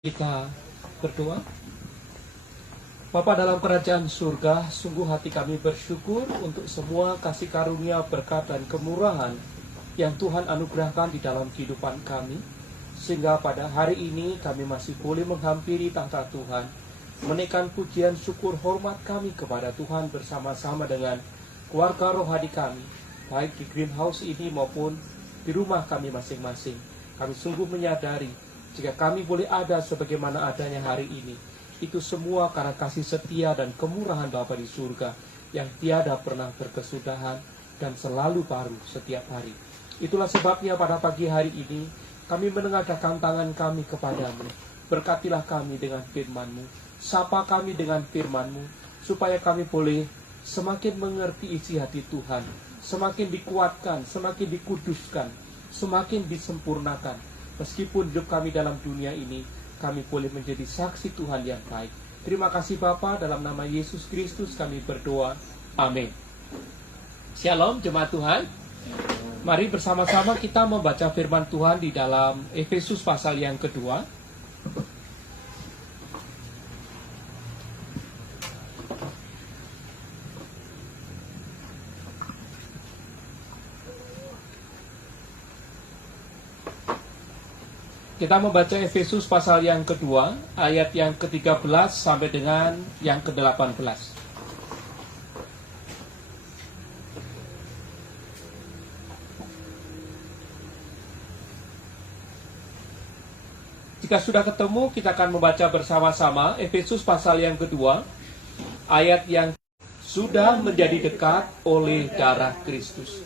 Kita berdoa. Bapa dalam kerajaan surga, sungguh hati kami bersyukur untuk semua kasih karunia, berkat, dan kemurahan yang Tuhan anugerahkan di dalam kehidupan kami, sehingga pada hari ini kami masih boleh menghampiri tahta Tuhan, menaikkan pujian, syukur, hormat kami kepada Tuhan bersama-sama dengan keluarga rohani kami, baik di greenhouse ini maupun di rumah kami masing-masing. Kami sungguh menyadari jika kami boleh ada sebagaimana adanya hari ini, itu semua karena kasih setia dan kemurahan Bapa di surga yang tiada pernah berkesudahan dan selalu baru setiap hari. Itulah sebabnya pada pagi hari ini kami menengadahkan tangan kami kepadamu. Berkatilah kami dengan firman-Mu, sapa kami dengan firman-Mu, supaya kami boleh semakin mengerti isi hati Tuhan, semakin dikuatkan, semakin dikuduskan, semakin disempurnakan. Meskipun hidup kami dalam dunia ini, kami boleh menjadi saksi Tuhan yang baik. Terima kasih Bapa, dalam nama Yesus Kristus kami berdoa. Amin. Shalom jemaat Tuhan. Mari bersama-sama kita membaca firman Tuhan di dalam Efesus pasal yang kedua. Kita membaca Efesus pasal yang kedua, ayat yang ke-13 sampai dengan yang ke-18. Jika sudah ketemu, kita akan membaca bersama-sama Efesus pasal yang kedua, ayat yang sudah menjadi dekat oleh darah Kristus.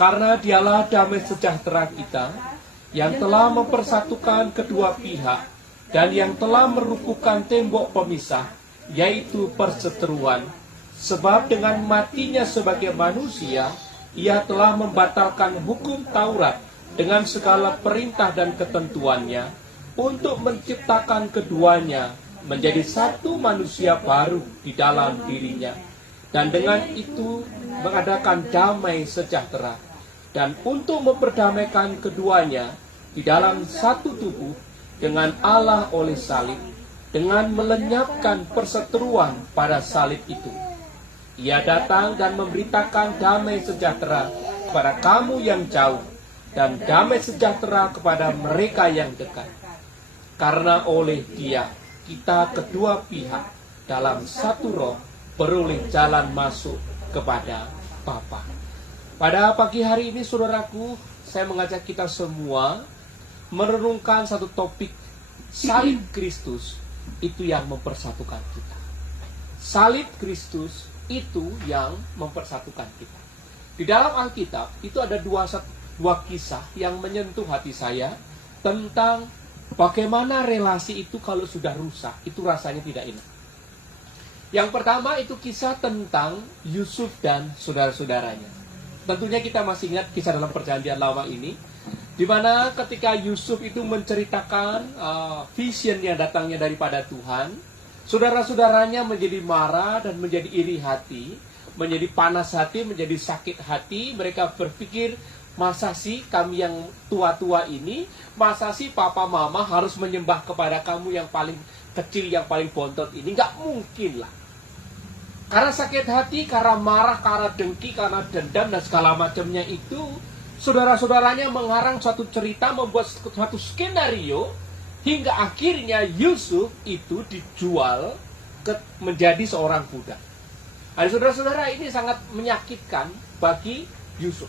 Karena dialah damai sejahtera kita, yang telah mempersatukan kedua pihak dan yang telah merubuhkan tembok pemisah, yaitu perseteruan. Sebab dengan matinya sebagai manusia, ia telah membatalkan hukum Taurat dengan segala perintah dan ketentuannya, untuk menciptakan keduanya menjadi satu manusia baru di dalam dirinya, dan dengan itu mengadakan damai sejahtera, dan untuk memperdamaikan keduanya di dalam satu tubuh dengan Allah oleh salib, dengan melenyapkan perseteruan pada salib itu. Ia datang dan memberitakan damai sejahtera kepada kamu yang jauh, dan damai sejahtera kepada mereka yang dekat. Karena oleh Dia, kita kedua pihak dalam satu roh beroleh jalan masuk kepada Bapa. Pada pagi hari ini, saudaraku, saya mengajak kita semua merenungkan satu topik, salib Kristus itu yang mempersatukan kita. Salib Kristus itu yang mempersatukan kita. Di dalam Alkitab itu ada dua kisah yang menyentuh hati saya tentang bagaimana relasi itu kalau sudah rusak, itu rasanya tidak enak. Yang pertama itu kisah tentang Yusuf dan saudara-saudaranya. Tentunya kita masih ingat kisah dalam Perjanjian Lama ini, di mana ketika Yusuf itu menceritakan vision yang datangnya daripada Tuhan, saudara-saudaranya menjadi marah dan menjadi iri hati, menjadi panas hati, menjadi sakit hati. Mereka berpikir, masa sih kami yang tua-tua ini, masa sih papa mama harus menyembah kepada kamu yang paling kecil, yang paling bontot ini? Nggak mungkin lah. Karena sakit hati, karena marah, karena dengki, karena dendam dan segala macamnya itu, saudara-saudaranya mengarang suatu cerita, membuat suatu skenario, hingga akhirnya Yusuf itu dijual menjadi seorang budak. Nah, saudara-saudara, ini sangat menyakitkan bagi Yusuf.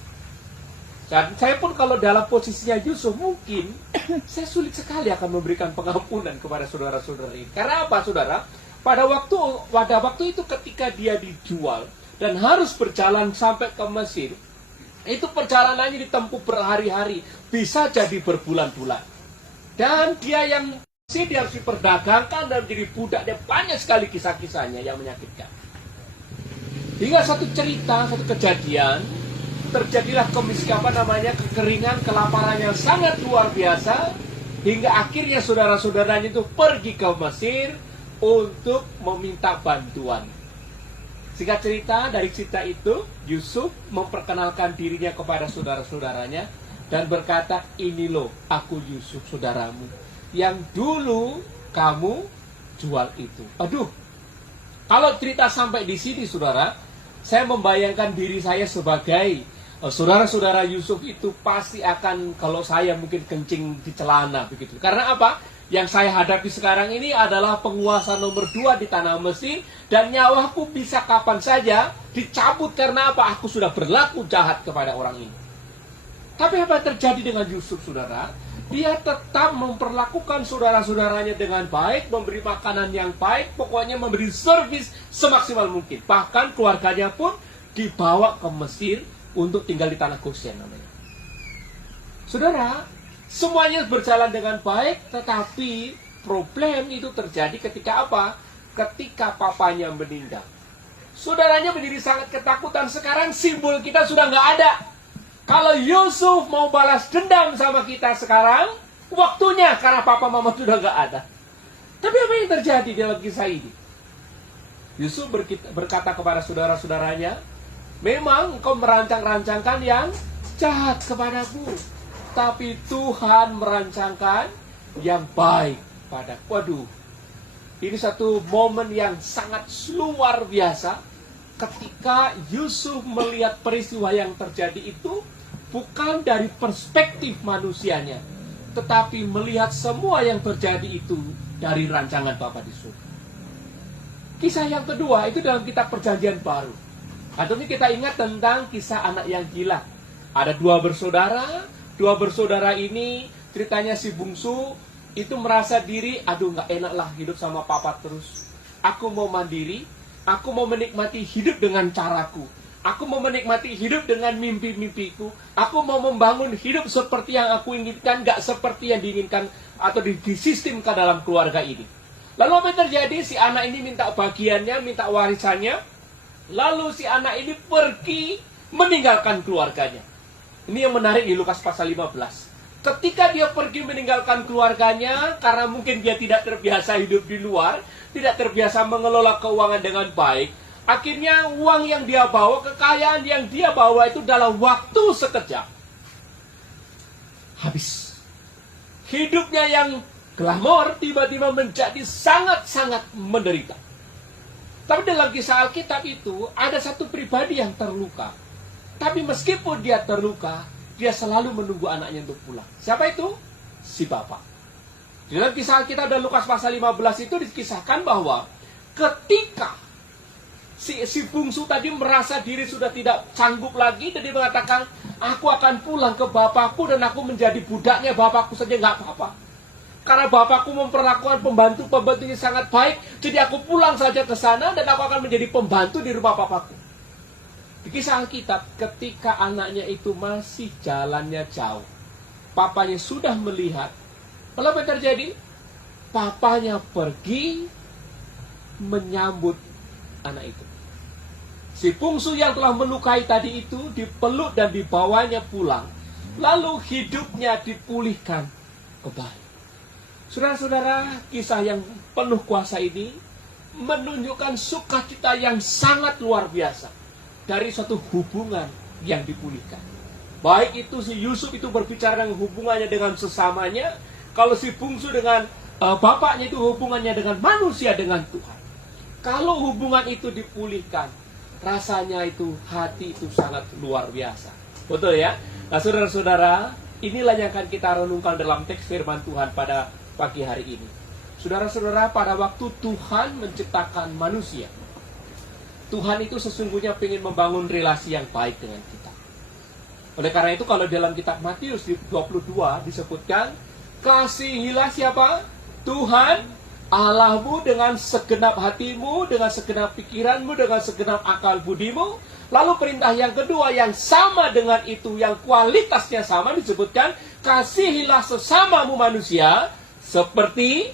Dan saya pun kalau dalam posisinya Yusuf, mungkin saya sulit sekali akan memberikan pengampunan kepada saudara-saudara ini. Karena apa, saudara? Pada waktu itu ketika dia dijual dan harus berjalan sampai ke Mesir, itu perjalanannya ditempuh berhari-hari, bisa jadi berbulan-bulan. Dan dia harus diperdagangkan dan menjadi budak. Dan banyak sekali kisah-kisahnya yang menyakitkan. Hingga satu cerita, satu kejadian, terjadilah kekeringan, kelaparan yang sangat luar biasa, hingga akhirnya saudara-saudaranya itu pergi ke Mesir untuk meminta bantuan. Singkat cerita, dari cerita itu Yusuf memperkenalkan dirinya kepada saudara-saudaranya dan berkata, ini loh aku Yusuf saudaramu yang dulu kamu jual itu. Aduh, kalau cerita sampai di sini, saudara, saya membayangkan diri saya sebagai saudara-saudara Yusuf itu pasti akan, kalau saya mungkin kencing di celana begitu. Karena apa? Yang saya hadapi sekarang ini adalah penguasa nomor 2 di tanah Mesir, dan nyawaku bisa kapan saja dicabut karena apa? Aku sudah berlaku jahat kepada orang ini. Tapi apa yang terjadi dengan Yusuf, saudara? Dia tetap memperlakukan saudara-saudaranya dengan baik, memberi makanan yang baik, pokoknya memberi servis semaksimal mungkin. Bahkan keluarganya pun dibawa ke Mesir untuk tinggal di tanah Goshen namanya. Saudara, semuanya berjalan dengan baik, tetapi problem itu terjadi ketika apa? Ketika papanya meninggal. Saudaranya menjadi sangat ketakutan. Sekarang simbol kita sudah nggak ada. Kalau Yusuf mau balas dendam sama kita sekarang, waktunya, karena papa mama sudah nggak ada. Tapi apa yang terjadi dalam kisah ini? Yusuf berkata kepada saudara-saudaranya, memang engkau merancang-rancangkan yang jahat kepadaku, tapi Tuhan merancangkan yang baik padaku. Waduh, ini satu momen yang sangat luar biasa ketika Yusuf melihat peristiwa yang terjadi itu bukan dari perspektif manusianya, tetapi melihat semua yang terjadi itu dari rancangan Bapa di surga. Kisah yang kedua itu dalam kitab Perjanjian Baru. Atau ini kita ingat tentang kisah anak yang gila. Ada dua bersaudara ini ceritanya si bungsu itu merasa diri, aduh nggak enak lah hidup sama papa terus. Aku mau mandiri, aku mau menikmati hidup dengan caraku. Aku mau menikmati hidup dengan mimpi-mimpiku. Aku mau membangun hidup seperti yang aku inginkan, nggak seperti yang diinginkan atau disistemkan dalam keluarga ini. Lalu apa yang terjadi? Si anak ini minta bagiannya, minta warisannya. Lalu si anak ini pergi meninggalkan keluarganya. Ini yang menarik di Lukas pasal 15. Ketika dia pergi meninggalkan keluarganya, karena mungkin dia tidak terbiasa hidup di luar, tidak terbiasa mengelola keuangan dengan baik, akhirnya uang yang dia bawa, kekayaan yang dia bawa itu dalam waktu sekejap habis. Hidupnya yang glamor tiba-tiba menjadi sangat-sangat menderita. Tapi dalam kisah Alkitab itu ada satu pribadi yang terluka. Tapi meskipun dia terluka, dia selalu menunggu anaknya untuk pulang. Siapa itu? Si bapak. Di dalam kisah Alkitab dan Lukas pasal 15 itu dikisahkan bahwa ketika si bungsu tadi merasa diri sudah tidak sanggup lagi, dan dia mengatakan, aku akan pulang ke bapakku dan aku menjadi budaknya bapakku saja nggak apa-apa. Karena bapakku memperlakukan pembantunya sangat baik, jadi aku pulang saja ke sana dan aku akan menjadi pembantu di rumah papaku. Di kisah Alkitab, ketika anaknya itu masih jalannya jauh, papanya sudah melihat. Lalu apa yang terjadi? Papanya pergi menyambut anak itu. Si bungsu yang telah melukai tadi itu dipeluk dan dibawanya pulang. Lalu hidupnya dipulihkan kembali. Saudara-saudara, kisah yang penuh kuasa ini menunjukkan sukacita yang sangat luar biasa dari suatu hubungan yang dipulihkan. Baik itu si Yusuf itu berbicara dengan hubungannya dengan sesamanya, kalau si bungsu dengan bapaknya itu hubungannya dengan manusia, dengan Tuhan. Kalau hubungan itu dipulihkan, rasanya itu hati itu sangat luar biasa. Betul ya? Nah saudara-saudara, inilah yang akan kita renungkan dalam teks firman Tuhan pada pagi hari ini. Saudara-saudara, pada waktu Tuhan menciptakan manusia, Tuhan itu sesungguhnya ingin membangun relasi yang baik dengan kita. Oleh karena itu kalau dalam kitab Matius 22 disebutkan, kasihilah siapa? Tuhan Allahmu dengan segenap hatimu, dengan segenap pikiranmu, dengan segenap akal budimu. Lalu perintah yang kedua yang sama dengan itu, yang kualitasnya sama, disebutkan, kasihilah sesamamu manusia seperti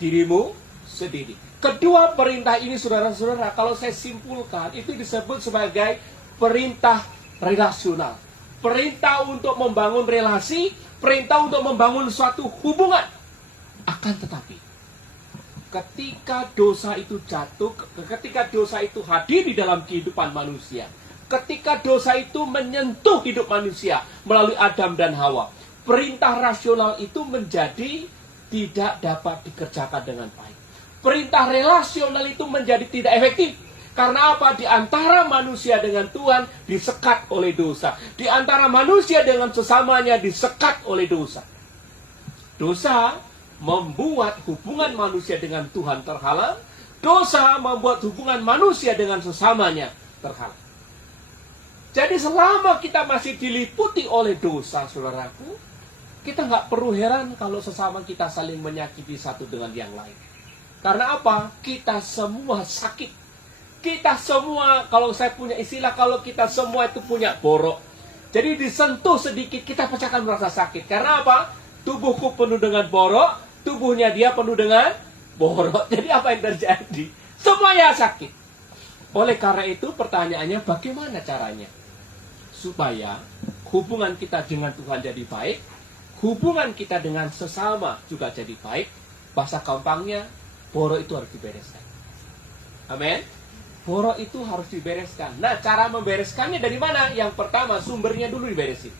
dirimu sendiri. Kedua perintah ini, saudara-saudara, kalau saya simpulkan, itu disebut sebagai perintah relasional. Perintah untuk membangun relasi, perintah untuk membangun suatu hubungan. Akan tetapi, ketika dosa itu jatuh, ketika dosa itu hadir di dalam kehidupan manusia, ketika dosa itu menyentuh hidup manusia melalui Adam dan Hawa, perintah rasional itu menjadi tidak dapat dikerjakan dengan baik. Perintah relasional itu menjadi tidak efektif. Karena apa? Di antara manusia dengan Tuhan disekat oleh dosa. Di antara manusia dengan sesamanya disekat oleh dosa. Dosa membuat hubungan manusia dengan Tuhan terhalang. Dosa membuat hubungan manusia dengan sesamanya terhalang. Jadi selama kita masih diliputi oleh dosa, saudaraku, kita nggak perlu heran kalau sesama kita saling menyakiti satu dengan yang lain. Karena apa? Kita semua sakit. Kita semua, kalau saya punya istilah, kalau kita semua itu punya borok. Jadi disentuh sedikit, kita pasti akan merasa sakit. Karena apa? Tubuhku penuh dengan borok, tubuhnya dia penuh dengan borok. Jadi apa yang terjadi? Semuanya sakit. Oleh karena itu, pertanyaannya bagaimana caranya? Supaya hubungan kita dengan Tuhan jadi baik, hubungan kita dengan sesama juga jadi baik. Bahasa gampangnya, borok itu harus dibereskan. Amin. Borok itu harus dibereskan. Nah, cara membereskannya dari mana? Yang pertama, sumbernya dulu diberesin.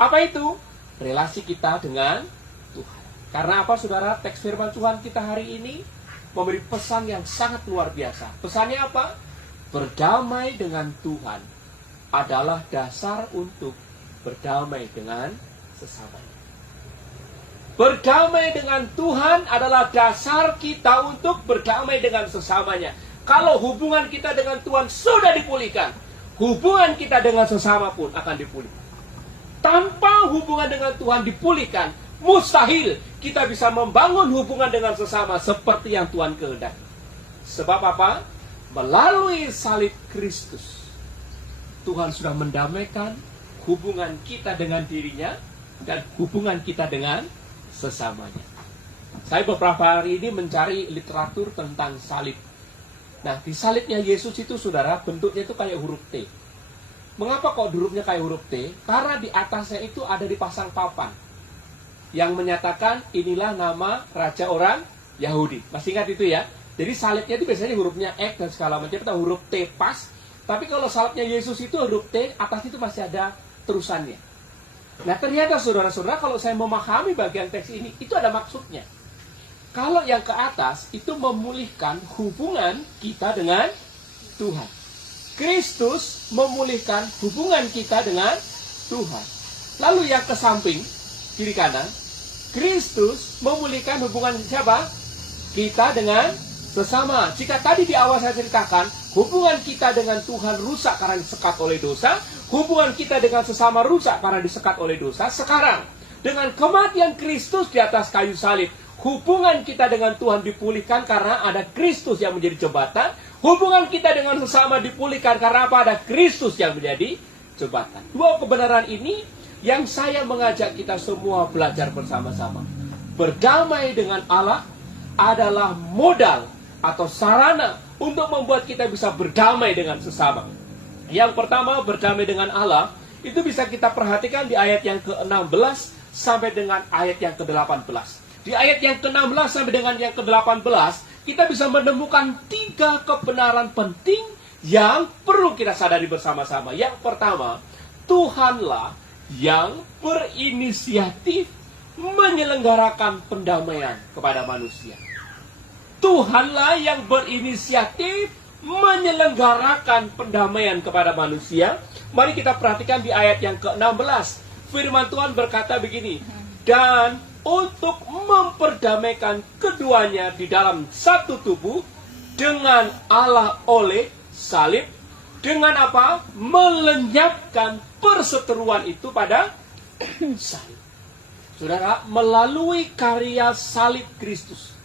Apa itu? Relasi kita dengan Tuhan. Karena apa, saudara? Teks firman Tuhan kita hari ini memberi pesan yang sangat luar biasa. Pesannya apa? Berdamai dengan Tuhan adalah dasar untuk berdamai dengan sesamanya. Berdamai dengan Tuhan adalah dasar kita untuk berdamai dengan sesamanya. Kalau hubungan kita dengan Tuhan sudah dipulihkan, hubungan kita dengan sesama pun akan dipulihkan. Tanpa hubungan dengan Tuhan dipulihkan, mustahil kita bisa membangun hubungan dengan sesama seperti yang Tuhan kehendaki. Sebab apa? Melalui salib Kristus, Tuhan sudah mendamaikan hubungan kita dengan dirinya dan hubungan kita dengan sesamanya. Saya beberapa hari ini mencari literatur tentang salib. Nah, di salibnya Yesus itu, saudara, bentuknya itu kayak huruf T. Mengapa kok hurufnya kayak huruf T? Karena di atasnya itu ada dipasang papan yang menyatakan inilah nama Raja orang Yahudi. Masih ingat itu ya? Jadi salibnya itu biasanya hurufnya X dan segala macam, kita huruf T pas. Tapi kalau salibnya Yesus itu huruf T, atas itu masih ada terusannya. Nah, ternyata saudara-saudara, kalau saya memahami bagian teks ini, itu ada maksudnya. Kalau yang ke atas itu memulihkan hubungan kita dengan Tuhan. Kristus memulihkan hubungan kita dengan Tuhan. Lalu yang ke samping, kiri kanan, Kristus memulihkan hubungan siapa? Kita dengan sesama. Jika tadi di awal saya ceritakan, hubungan kita dengan Tuhan rusak karena disekat oleh dosa, hubungan kita dengan sesama rusak karena disekat oleh dosa. Sekarang, dengan kematian Kristus di atas kayu salib, hubungan kita dengan Tuhan dipulihkan karena ada Kristus yang menjadi jembatan. Hubungan kita dengan sesama dipulihkan karena apa? Ada Kristus yang menjadi jembatan. Dua kebenaran ini yang saya mengajak kita semua belajar bersama-sama. Berdamai dengan Allah adalah modal atau sarana untuk membuat kita bisa berdamai dengan sesama. Yang pertama, berdamai dengan Allah, itu bisa kita perhatikan di ayat yang ke-16 sampai dengan ayat yang ke-18. Di ayat yang ke-16 sampai dengan yang ke-18, kita bisa menemukan 3 kebenaran penting yang perlu kita sadari bersama-sama. Yang pertama, Tuhanlah yang berinisiatif menyelenggarakan pendamaian kepada manusia. Tuhanlah yang berinisiatif menyelenggarakan pendamaian kepada manusia. Mari kita perhatikan di ayat yang ke-16. Firman Tuhan berkata begini, dan untuk memperdamaikan keduanya di dalam satu tubuh dengan Allah oleh salib. Dengan apa? Melenyapkan perseteruan itu pada salib. Saudara, melalui karya salib Kristus,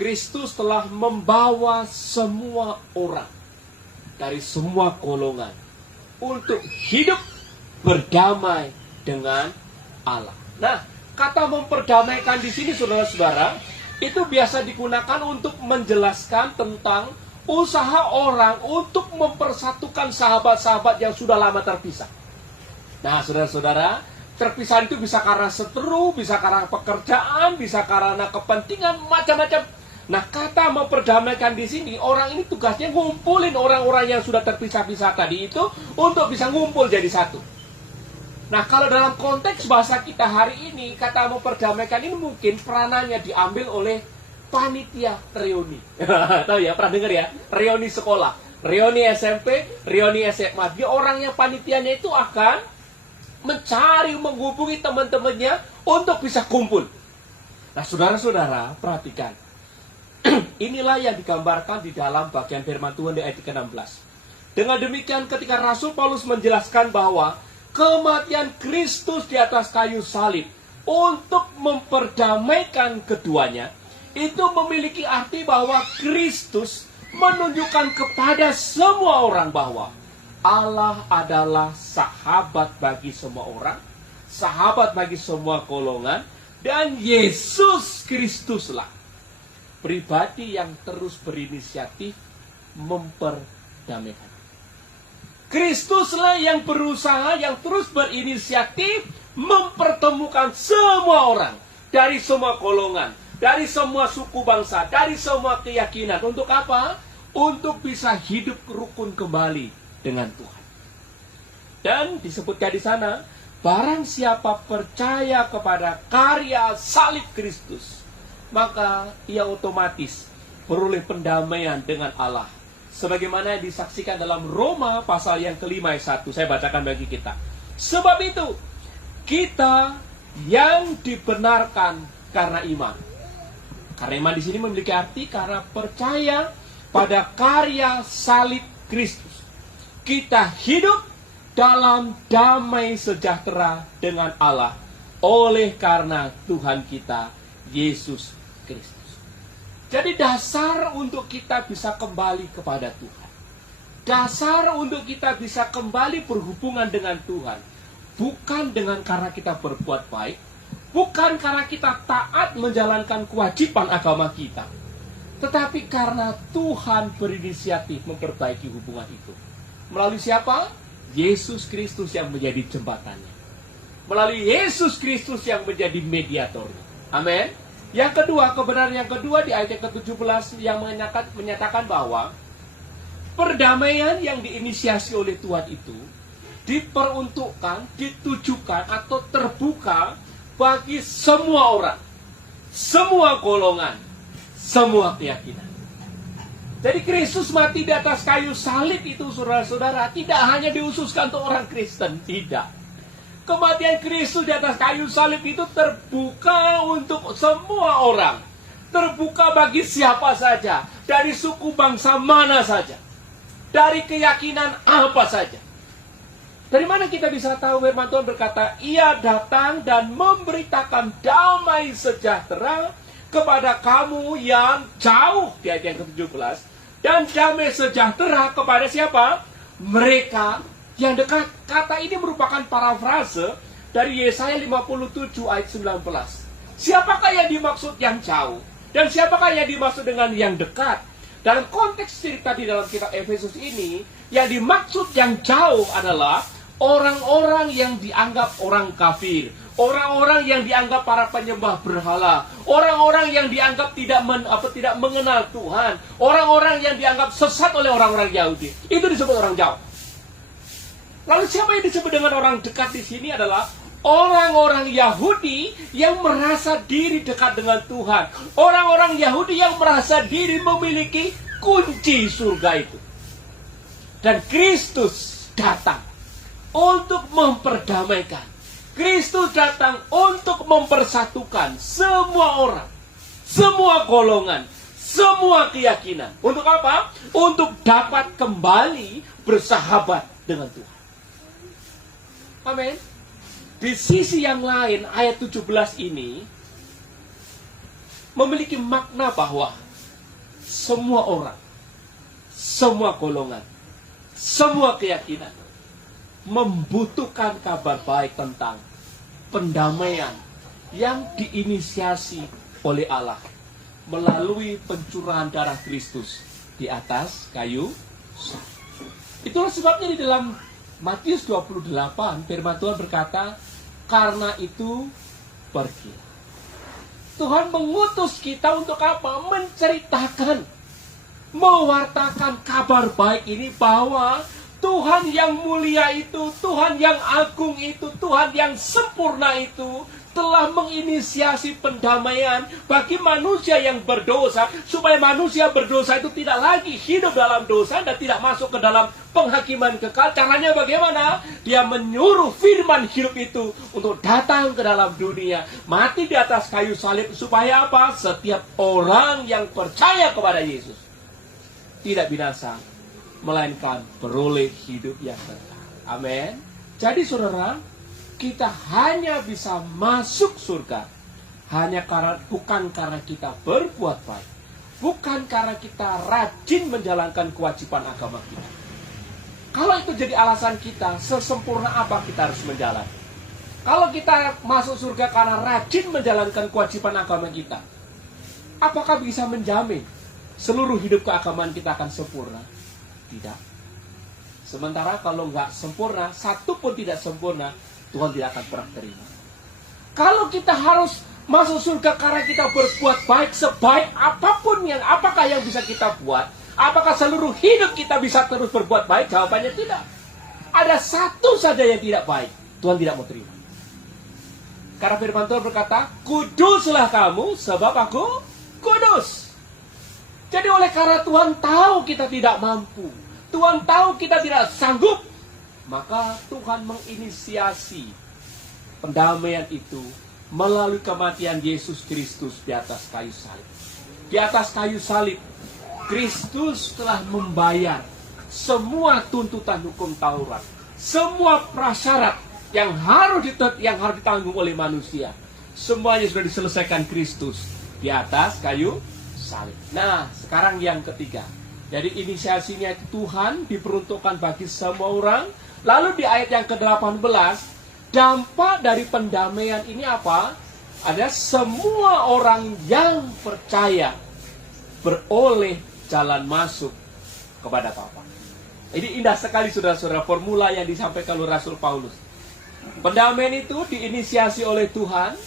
Kristus telah membawa semua orang dari semua golongan untuk hidup berdamai dengan Allah. Nah, kata memperdamaikan di sini, saudara-saudara, itu biasa digunakan untuk menjelaskan tentang usaha orang untuk mempersatukan sahabat-sahabat yang sudah lama terpisah. Nah, saudara-saudara, terpisah itu bisa karena seteru, bisa karena pekerjaan, bisa karena kepentingan, macam-macam. Nah, kata memperdamaikan di sini, orang ini tugasnya ngumpulin orang-orang yang sudah terpisah-pisah tadi itu untuk bisa ngumpul jadi satu. Nah, kalau dalam konteks bahasa kita hari ini, kata memperdamaikan ini mungkin peranannya diambil oleh panitia reuni. Tahu ya, pernah dengar ya? Reuni sekolah, reuni SMP, reuni SMA. Dia orang yang panitianya itu akan mencari, menghubungi teman-temannya untuk bisa kumpul. Nah, saudara-saudara, perhatikan. Inilah yang digambarkan di dalam bagian firman Tuhan di ayat ke-16. Dengan demikian, ketika Rasul Paulus menjelaskan bahwa kematian Kristus di atas kayu salib untuk memperdamaikan keduanya, itu memiliki arti bahwa Kristus menunjukkan kepada semua orang bahwa Allah adalah sahabat bagi semua orang, sahabat bagi semua golongan, dan Yesus Kristuslah pribadi yang terus berinisiatif memperdamaikan. Kristuslah yang berusaha, yang terus berinisiatif mempertemukan semua orang dari semua golongan, dari semua suku bangsa, dari semua keyakinan. Untuk apa? Untuk bisa hidup rukun kembali dengan Tuhan. Dan disebutkan di sana, barang siapa percaya kepada karya salib Kristus, maka ia otomatis beroleh pendamaian dengan Allah. Sebagaimana yang disaksikan dalam Roma pasal yang kelima ayat 1. Saya bacakan bagi kita. Sebab itu, kita yang dibenarkan karena iman. Karena iman di sini memiliki arti karena percaya pada karya salib Kristus. Kita hidup dalam damai sejahtera dengan Allah oleh karena Tuhan kita, Yesus Kristus. Jadi dasar untuk kita bisa kembali kepada Tuhan, dasar untuk kita bisa kembali berhubungan dengan Tuhan, bukan dengan karena kita berbuat baik, bukan karena kita taat menjalankan kewajiban agama kita, tetapi karena Tuhan berinisiatif memperbaiki hubungan itu. Melalui siapa? Yesus Kristus yang menjadi jembatannya. Melalui Yesus Kristus yang menjadi mediatornya. Amin. Yang kedua, kebenaran yang kedua di ayat yang ke-17 yang menyatakan bahwa perdamaian yang diinisiasi oleh Tuhan itu diperuntukkan, ditujukan atau terbuka bagi semua orang, semua golongan, semua keyakinan. Jadi Kristus mati di atas kayu salib itu, saudara-saudara, tidak hanya dihususkan untuk orang Kristen, tidak. Kematian Kristus di atas kayu salib itu terbuka untuk semua orang. Terbuka bagi siapa saja. Dari suku bangsa mana saja. Dari keyakinan apa saja. Dari mana kita bisa tahu firman Tuhan berkata, ia datang dan memberitakan damai sejahtera kepada kamu yang jauh. Di ayat yang ke-17. Dan damai sejahtera kepada siapa? Mereka yang dekat. Kata ini merupakan parafrase dari Yesaya 57 ayat 19. Siapakah yang dimaksud yang jauh? Dan siapakah yang dimaksud dengan yang dekat? Dalam konteks cerita di dalam kitab Efesus ini, yang dimaksud yang jauh adalah orang-orang yang dianggap orang kafir, orang-orang yang dianggap para penyembah berhala, orang-orang yang dianggap tidak mengenal Tuhan, orang-orang yang dianggap sesat oleh orang-orang Yahudi. Itu disebut orang jauh. Lalu siapa yang disebut dengan orang dekat di sini adalah orang-orang Yahudi yang merasa diri dekat dengan Tuhan. Orang-orang Yahudi yang merasa diri memiliki kunci surga itu. Dan Kristus datang untuk memperdamaikan. Kristus datang untuk mempersatukan semua orang, semua golongan, semua keyakinan. Untuk apa? Untuk dapat kembali bersahabat dengan Tuhan. Amin. Di sisi yang lain, ayat 17 ini memiliki makna bahwa semua orang, semua golongan, semua keyakinan membutuhkan kabar baik tentang pendamaian yang diinisiasi oleh Allah melalui pencurahan darah Kristus di atas kayu salib. Itulah sebabnya di dalam Matius 28, firman Tuhan berkata, karena itu pergi. Tuhan mengutus kita untuk apa? Menceritakan, mewartakan kabar baik ini bahwa Tuhan yang mulia itu, Tuhan yang agung itu, Tuhan yang sempurna itu telah menginisiasi pendamaian bagi manusia yang berdosa, supaya manusia berdosa itu tidak lagi hidup dalam dosa dan tidak masuk ke dalam penghakiman kekal. Caranya bagaimana? Dia menyuruh firman hidup itu untuk datang ke dalam dunia, mati di atas kayu salib, supaya apa? Setiap orang yang percaya kepada Yesus tidak binasa, melainkan beroleh hidup yang kekal. Amin. Jadi saudara, kita hanya bisa masuk surga bukan karena kita berbuat baik, bukan karena kita rajin menjalankan kewajiban agama kita. Kalau itu jadi alasan kita, sesempurna apa kita harus menjalani? Kalau kita masuk surga karena rajin menjalankan kewajiban agama kita, apakah bisa menjamin seluruh hidup keagamaan kita akan sempurna? Tidak. Sementara kalau nggak sempurna, satu pun tidak sempurna, Tuhan tidak akan pernah terima. Kalau kita harus masuk surga karena kita berbuat baik, sebaik apapun apakah yang bisa kita buat? Apakah seluruh hidup kita bisa terus berbuat baik? Jawabannya tidak. Ada satu saja yang tidak baik, Tuhan tidak mau terima. Karena firman Tuhan berkata, kuduslah kamu sebab aku kudus. Jadi oleh karena Tuhan tahu kita tidak mampu, Tuhan tahu kita tidak sanggup, maka Tuhan menginisiasi pendamaian itu melalui kematian Yesus Kristus di atas kayu salib. Di atas kayu salib, Kristus telah membayar semua tuntutan hukum Taurat, semua prasyarat yang harus ditanggung oleh manusia. Semuanya sudah diselesaikan Kristus di atas kayu salib. Nah, sekarang yang ketiga. Jadi inisiasinya Tuhan diperuntukkan bagi semua orang. Lalu di ayat yang ke-18, dampak dari pendamaian ini apa? Ada semua orang yang percaya beroleh jalan masuk kepada Bapa. Ini indah sekali saudara-saudara formula yang disampaikan oleh Rasul Paulus. Pendamaian itu diinisiasi oleh Tuhan,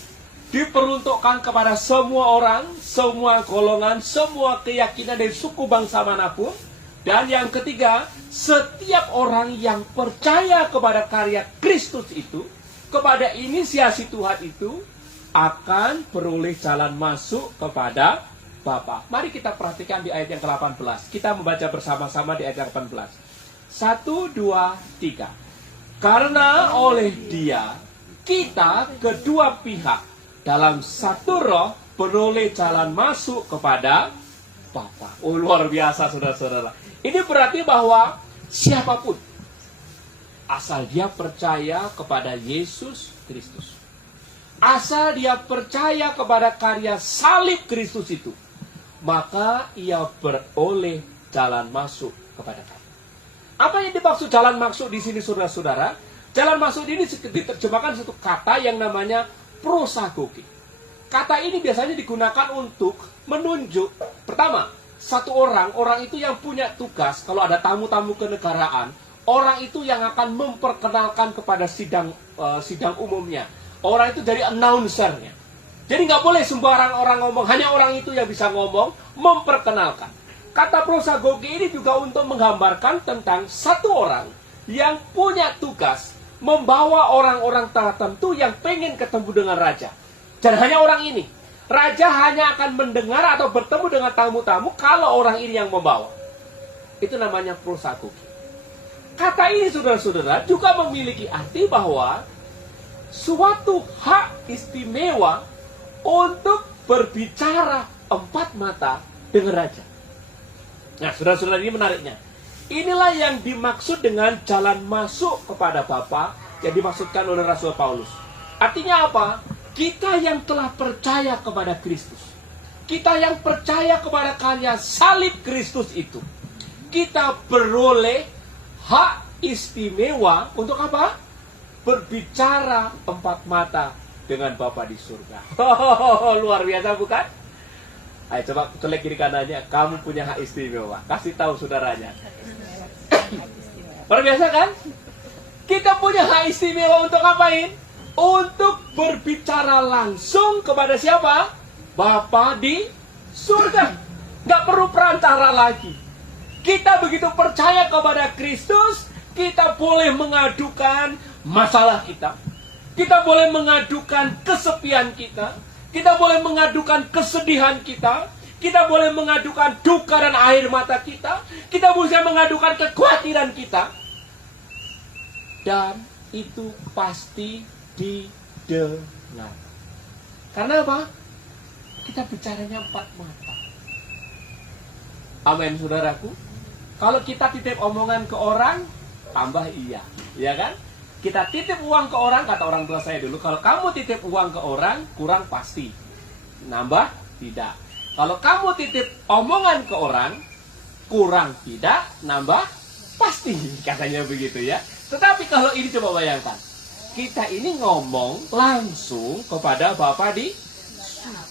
diperuntukkan kepada semua orang, semua golongan, semua keyakinan dari suku bangsa manapun. Dan yang ketiga, setiap orang yang percaya kepada karya Kristus itu, kepada inisiasi Tuhan itu, akan beroleh jalan masuk kepada Bapa. Mari kita perhatikan di ayat yang ke-18. Kita membaca bersama-sama di ayat yang ke-18. 1, 2, 3. Karena oleh Dia, kita kedua pihak dalam satu roh beroleh jalan masuk kepada Bapa. Oh, luar biasa saudara-saudara. Ini berarti bahwa siapapun, asal dia percaya kepada Yesus Kristus, asal dia percaya kepada karya salib Kristus itu, maka ia beroleh jalan masuk kepada Bapa. Apa yang dimaksud jalan masuk di sini saudara-saudara? Jalan masuk ini diterjemahkan satu kata yang namanya prosagoge. Kata ini biasanya digunakan untuk menunjuk, pertama, satu orang itu yang punya tugas, kalau ada tamu-tamu kenegaraan, orang itu yang akan memperkenalkan kepada sidang umumnya. Orang itu jadi announcernya. Jadi nggak boleh sembarang orang ngomong, hanya orang itu yang bisa ngomong, memperkenalkan. Kata prosagoge ini juga untuk menggambarkan tentang satu orang yang punya tugas membawa orang-orang tertentu yang pengen ketemu dengan raja. Dan hanya orang ini. Raja hanya akan mendengar atau bertemu dengan tamu-tamu kalau orang ini yang membawa. Itu namanya prosagoge. Kata ini saudara-saudara juga memiliki arti bahwa suatu hak istimewa untuk berbicara empat mata dengan raja. Nah, saudara-saudara, ini menariknya. Inilah yang dimaksud dengan jalan masuk kepada Bapa yang dimaksudkan oleh Rasul Paulus. Artinya apa? Kita yang telah percaya kepada Kristus, kita yang percaya kepada karya salib Kristus itu, kita beroleh hak istimewa untuk apa? Berbicara empat mata dengan Bapa di surga. Luar biasa bukan? Ayo coba colek kiri kanannya, kamu punya hak istimewa. Kasih tahu saudaranya. Luar biasa kan? Kita punya hak istimewa untuk ngapain? Untuk berbicara langsung kepada siapa? Bapa di surga. Nggak perlu perantara lagi. Kita begitu percaya kepada Kristus, Kita boleh mengadukan masalah kita. Kita boleh mengadukan kesepian kita. Kita boleh mengadukan kesedihan kita. Kita boleh mengadukan duka dan air mata kita. Kita bisa mengadukan kekhawatiran kita. Dan itu pasti didengar. Karena apa? Kita bicaranya empat mata. Amin, saudaraku. Kalau kita titip omongan ke orang, tambah iya, ya kan? Kita titip uang ke orang, kata orang tua saya dulu, kalau kamu titip uang ke orang, kurang pasti. Nambah? Tidak. Kalau kamu titip omongan ke orang, kurang tidak, nambah pasti. Katanya begitu ya. Tetapi kalau ini coba bayangkan. Kita ini ngomong langsung kepada Bapa di surga.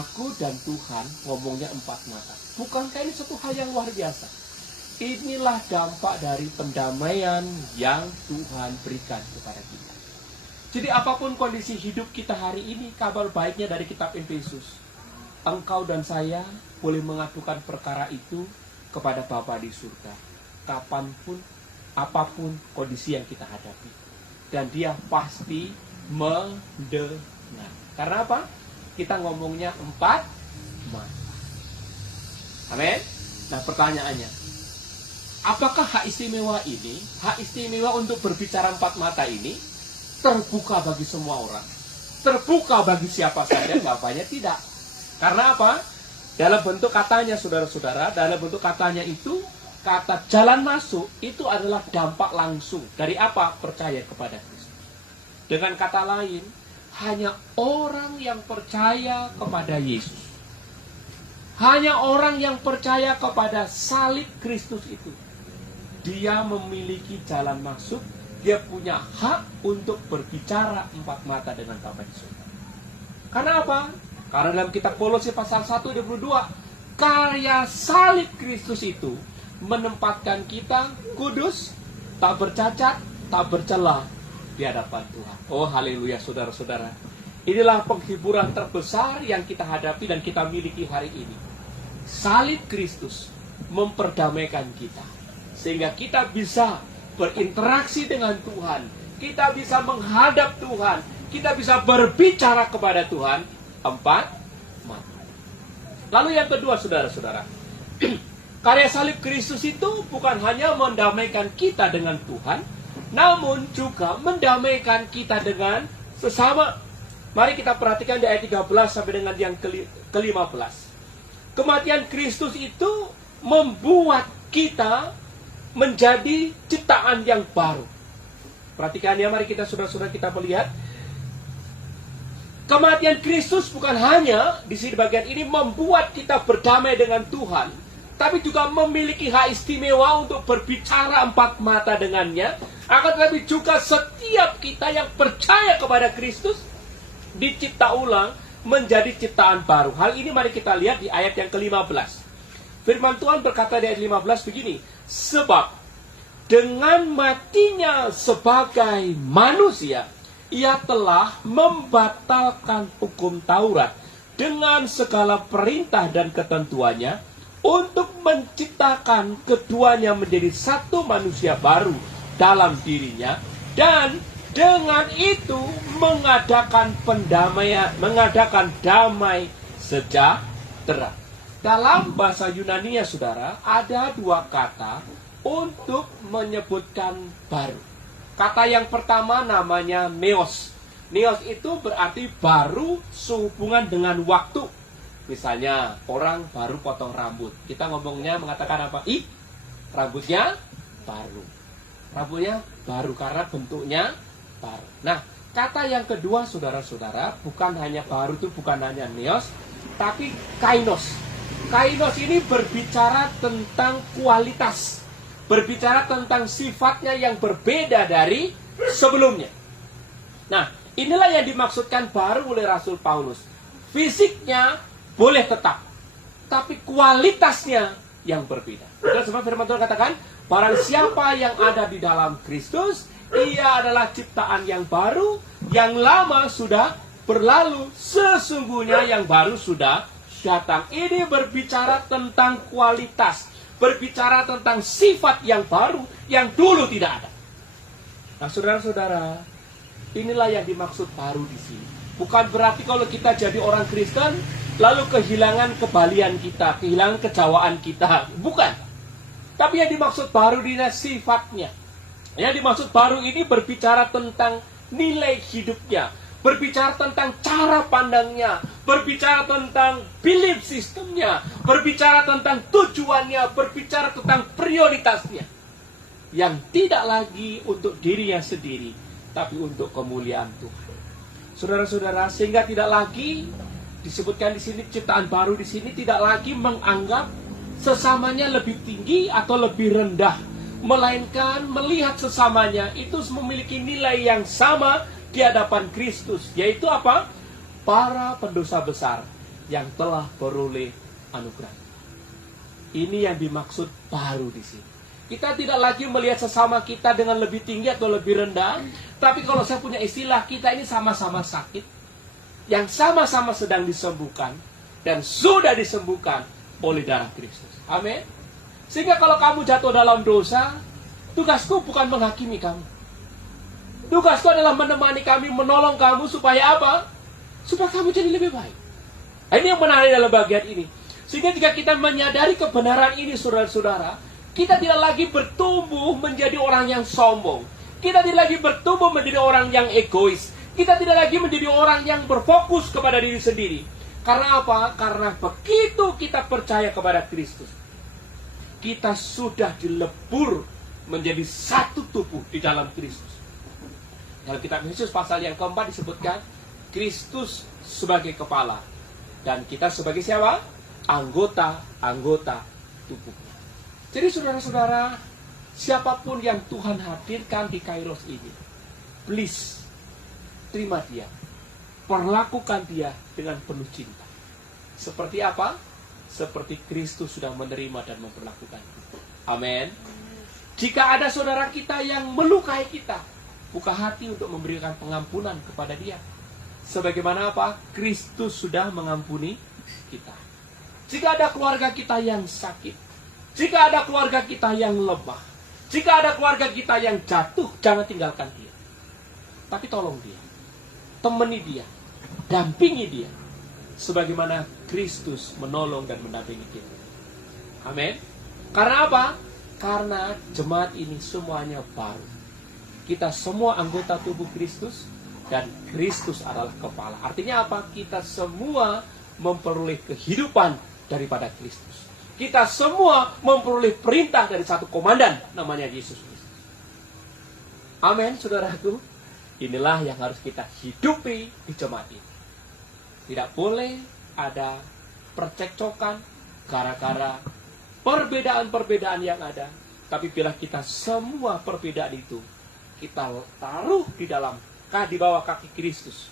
Aku dan Tuhan ngomongnya empat mata. Bukankah ini satu hal yang luar biasa? Inilah dampak dari pendamaian yang Tuhan berikan kepada kita. Jadi apapun kondisi hidup kita hari ini, kabar baiknya dari kitab Efesus. Engkau dan saya boleh mengadukan perkara itu kepada Bapa di surga. Kapanpun, apapun kondisi yang kita hadapi. Dan dia pasti mendengar. Karena apa? Kita ngomongnya empat mata. Amin. Nah, pertanyaannya, apakah hak istimewa ini, hak istimewa untuk berbicara empat mata ini, terbuka bagi semua orang? Terbuka bagi siapa saja? Jawabannya tidak. Karena apa? Dalam bentuk katanya, saudara-saudara, dalam bentuk katanya itu, kata jalan masuk, itu adalah dampak langsung. Dari apa? Percaya kepada Kristus. Dengan kata lain, hanya orang yang percaya kepada Yesus. Hanya orang yang percaya kepada salib Kristus itu. Dia memiliki jalan masuk. Dia punya hak untuk berbicara empat mata dengan Bapa di surga. Karena apa? Karena dalam kitab Kolose pasal 1:22, karya salib Kristus itu menempatkan kita kudus, tak bercacat, tak bercela di hadapan Tuhan. Oh haleluya, saudara-saudara. Inilah penghiburan terbesar yang kita hadapi dan kita miliki hari ini. Salib Kristus memperdamaikan kita. Sehingga kita bisa berinteraksi dengan Tuhan. Kita bisa menghadap Tuhan. Kita bisa berbicara kepada Tuhan. Empat mata. Lalu yang kedua, saudara-saudara. Karya salib Kristus itu bukan hanya mendamaikan kita dengan Tuhan, namun juga mendamaikan kita dengan sesama. Mari kita perhatikan di ayat 13 sampai dengan yang ke-15. Kematian Kristus itu membuat kita menjadi ciptaan yang baru. Perhatikan ya, mari kita saudara-saudara kita melihat. Kematian Kristus bukan hanya di sini bagian ini membuat kita berdamai dengan Tuhan, tapi juga memiliki hak istimewa untuk berbicara empat mata dengannya. Akan tetapi juga setiap kita yang percaya kepada Kristus dicipta ulang menjadi ciptaan baru. Hal ini mari kita lihat di ayat yang ke-15. Firman Tuhan berkata di ayat 15 begini, sebab dengan matinya sebagai manusia, ia telah membatalkan hukum Taurat dengan segala perintah dan ketentuannya untuk menciptakan keduanya menjadi satu manusia baru dalam dirinya, dan dengan itu mengadakan pendamaian, mengadakan damai sejahtera. Dalam bahasa Yunani-nya, saudara, ada dua kata untuk menyebutkan baru. Kata yang pertama namanya neos. Neos itu berarti baru sehubungan dengan waktu. Misalnya orang baru potong rambut, kita ngomongnya mengatakan apa? Ih, rambutnya baru. Rambutnya baru karena bentuknya baru. Nah, kata yang kedua, saudara-saudara, bukan hanya baru, itu bukan hanya neos, tapi kainos. Kainos ini berbicara tentang kualitas, berbicara tentang sifatnya yang berbeda dari sebelumnya. Nah, inilah yang dimaksudkan baru oleh Rasul Paulus. Fisiknya boleh tetap, tapi kualitasnya yang berbeda. Dan sebab firman Tuhan katakan, barang siapa yang ada di dalam Kristus, ia adalah ciptaan yang baru, yang lama sudah berlalu, sesungguhnya yang baru sudah datang. Ini berbicara tentang kualitas, berbicara tentang sifat yang baru yang dulu tidak ada. Nah, saudara-saudara, inilah yang dimaksud baru di sini. Bukan berarti kalau kita jadi orang Kristen lalu kehilangan kebalian kita, kehilangan kejawaan kita. Bukan. Tapi yang dimaksud baru ini sifatnya. Yang dimaksud baru ini berbicara tentang nilai hidupnya, berbicara tentang cara pandangnya, berbicara tentang belief sistemnya, berbicara tentang tujuannya, berbicara tentang prioritasnya. Yang tidak lagi untuk dirinya sendiri, tapi untuk kemuliaan Tuhan. Saudara-saudara, sehingga tidak lagi disebutkan di sini ciptaan baru di sini tidak lagi menganggap sesamanya lebih tinggi atau lebih rendah, melainkan melihat sesamanya itu memiliki nilai yang sama di hadapan Kristus, yaitu apa? Para pendosa besar yang telah beroleh anugerah. Ini yang dimaksud baru di sini. Kita tidak lagi melihat sesama kita dengan lebih tinggi atau lebih rendah, tapi kalau saya punya istilah, kita ini sama-sama sakit, yang sama-sama sedang disembuhkan, dan sudah disembuhkan oleh darah Kristus. Amin. Sehingga kalau kamu jatuh dalam dosa, tugasku bukan menghakimi kamu. Tugasku adalah menemani kami, menolong kamu supaya apa? Supaya kamu jadi lebih baik. Nah, ini yang menarik dalam bagian ini. Sehingga jika kita menyadari kebenaran ini, saudara-saudara, kita tidak lagi bertumbuh menjadi orang yang sombong. Kita tidak lagi bertumbuh menjadi orang yang egois. Kita tidak lagi menjadi orang yang berfokus kepada diri sendiri. Karena apa? Karena begitu kita percaya kepada Kristus, kita sudah dilebur menjadi satu tubuh di dalam Kristus. Dalam kitab Yesus pasal yang keempat disebutkan Kristus sebagai kepala, dan kita sebagai siapa? Anggota-anggota tubuh. Jadi saudara-saudara, siapapun yang Tuhan hadirkan di Kairos ini, please, terima dia. Perlakukan dia dengan penuh cinta. Seperti apa? Seperti Kristus sudah menerima dan memperlakukan kita. Amin. Jika ada saudara kita yang melukai kita, buka hati untuk memberikan pengampunan kepada dia. Sebagaimana apa? Kristus sudah mengampuni kita. Jika ada keluarga kita yang sakit, jika ada keluarga kita yang lemah, jika ada keluarga kita yang jatuh, jangan tinggalkan dia. Tapi tolong dia, temani dia, dampingi dia, sebagaimana Kristus menolong dan mendampingi kita. Amin. Karena apa? Karena jemaat ini semuanya baru. Kita semua anggota tubuh Kristus, dan Kristus adalah kepala. Artinya apa? Kita semua memperoleh kehidupan daripada Kristus. Kita semua memperoleh perintah dari satu komandan, namanya Yesus Kristus. Amin, saudaraku. Inilah yang harus kita hidupi di jemaat ini. Tidak boleh ada percekcokan gara-gara perbedaan-perbedaan yang ada. Tapi bila kita semua perbedaan itu kita taruh di bawah kaki Kristus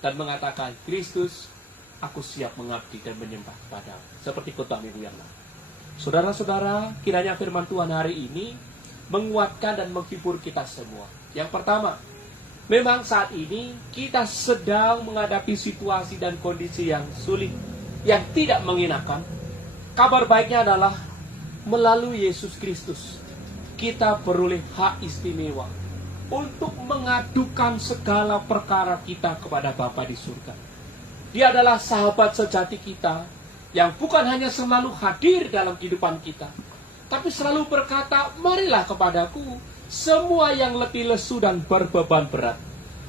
dan mengatakan, Kristus, aku siap mengabdi dan menyembah kepadamu, seperti khotbah minggu yang lalu. Saudara-saudara, kiranya firman Tuhan hari ini menguatkan dan menghibur kita semua. Yang pertama, memang saat ini kita sedang menghadapi situasi dan kondisi yang sulit, yang tidak mengenakan. Kabar baiknya adalah melalui Yesus Kristus kita beroleh hak istimewa untuk mengadukan segala perkara kita kepada Bapa di surga. Dia adalah sahabat sejati kita, yang bukan hanya selalu hadir dalam kehidupan kita, tapi selalu berkata, marilah kepadaku semua yang letih lesu dan berbeban berat,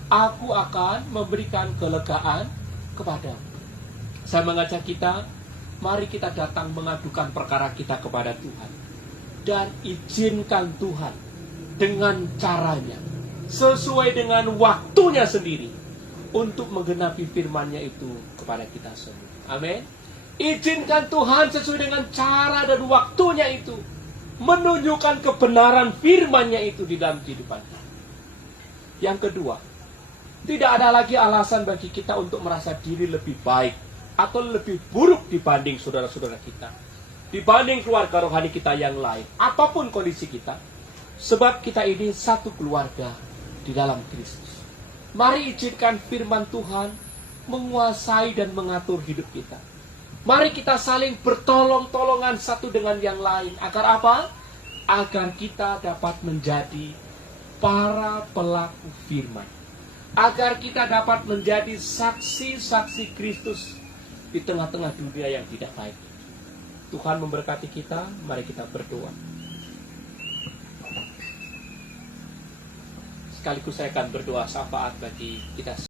aku akan memberikan kelegaan kepadamu. Saya mengajak kita, mari kita datang mengadukan perkara kita kepada Tuhan, dan izinkan Tuhan dengan caranya, sesuai dengan waktunya sendiri, untuk menggenapi firman-Nya itu kepada kita semua. Amin. Izinkan Tuhan sesuai dengan cara dan waktunya itu menunjukkan kebenaran firman-Nya itu di dalam kehidupan kita. Yang kedua, tidak ada lagi alasan bagi kita untuk merasa diri lebih baik atau lebih buruk dibanding saudara-saudara kita, dibanding keluarga rohani kita yang lain, apapun kondisi kita. Sebab kita ini satu keluarga di dalam Kristus. Mari izinkan firman Tuhan menguasai dan mengatur hidup kita. Mari kita saling bertolong-tolongan satu dengan yang lain. Agar apa? Agar kita dapat menjadi para pelaku firman. Agar kita dapat menjadi saksi-saksi Kristus di tengah-tengah dunia yang tidak baik. Tuhan memberkati kita, mari kita berdoa. Sekaligus saya akan berdoa syafaat bagi kita.